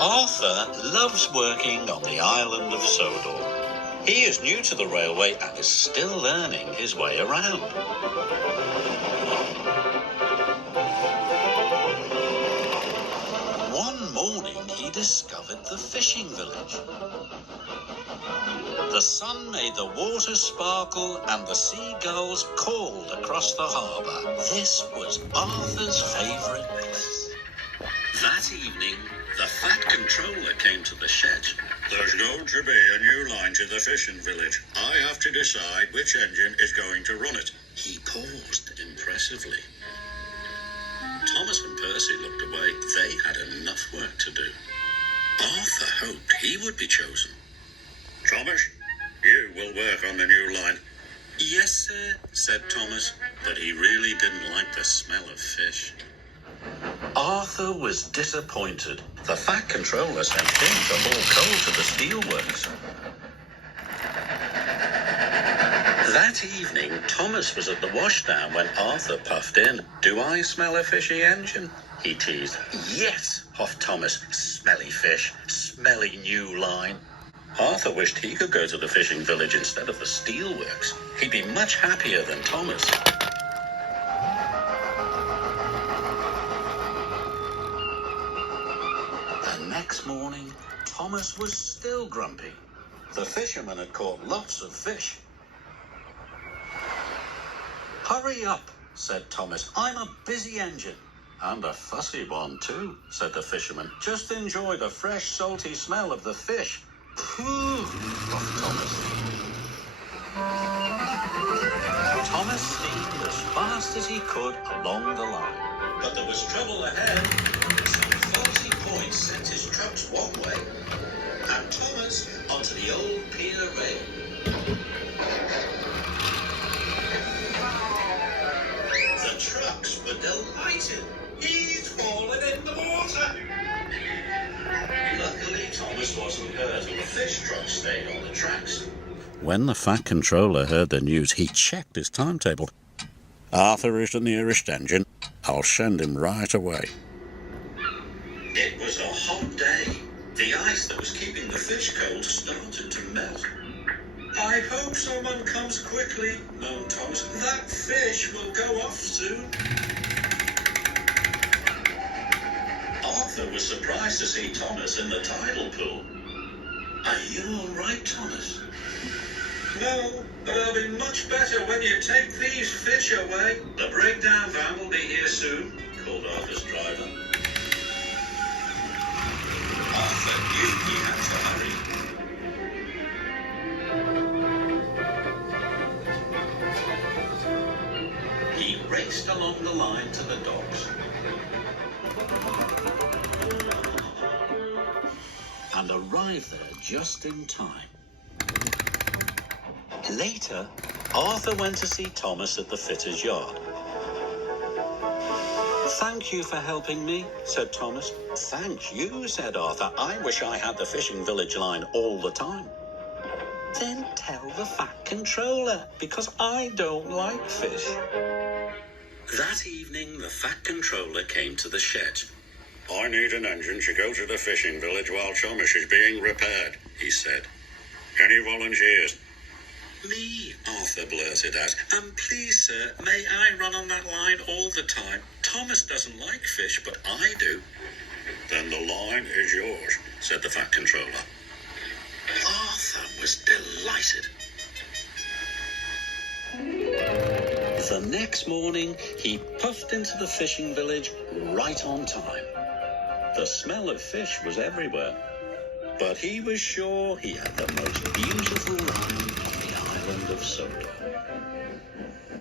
Arthur loves working on the island of Sodor. He is new to the railway and is still learning his way around. One morning he discovered the fishing village. The sun made the water sparkle and the seagulls called across the harbour. This was Arthur's favourite place. That evening, the fat controller came to the shed. There's going to be a new line to the fishing village. I have to decide which engine is going to run it. He paused impressively. Thomas and Percy looked away. They had enough work to do. Arthur hoped he would be chosen. Thomas, you will work on the new line. Yes, sir, said Thomas, but he really didn't like the smell of fish. Arthur was disappointed. The fat controller sent him to haul coal to the steelworks. That evening, Thomas was at the washdown when Arthur puffed in. "Do I smell a fishy engine?" he teased. "Yes," huffed Thomas. "Smelly fish, smelly new line." Arthur wished he could go to the fishing village instead of the steelworks. He'd be much happier than Thomas. The next morning, Thomas was still grumpy. The fisherman had caught lots of fish. "Hurry up," said Thomas. "I'm a busy engine." "And a fussy one, too," said the fisherman. "Just enjoy the fresh, salty smell of the fish." "Phew," puffed Thomas. Thomas steamed as fast as he could along the line. But there was trouble ahead. Some faulty points sent his trucks one way, and Thomas onto the old pier rail. The trucks were delighted. He's fallen in the water. Luckily, Thomas wasn't hurt and the fish truck stayed on the tracks. When the fat controller heard the news, he checked his timetable. "Arthur is the nearest engine. I'll send him right away." It was a hot day. The ice that was keeping the fish cold started to melt. "I hope someone comes quickly," moaned Thomas. "That fish will go off soon." Arthur was surprised to see Thomas in the tidal pool. "Are you all right, Thomas?" "No, but I'll be much better when you take these fish away. The breakdown van will be here soon," called Arthur's driver. Arthur knew he had to hurry. He raced along the line to the docks and arrived there just in time. Later, Arthur went to see Thomas at the fitter's yard. "Thank you for helping me," said Thomas. "Thank you," said Arthur. "I wish I had the fishing village line all the time." "Then tell the fat controller, because I don't like fish." That evening, the fat controller came to the shed. I need an engine to go to the fishing village while Thomas is being repaired, he said. Any volunteers? "Me," Arthur blurted out. Please, sir, may I run on that line all the time? Thomas doesn't like fish, but I do." Then the line is yours, said the fat controller. Arthur was delighted. The next morning, he puffed into the fishing village right on time. The smell of fish was everywhere, but he was sure he had the most beautiful line on the island of Sodor.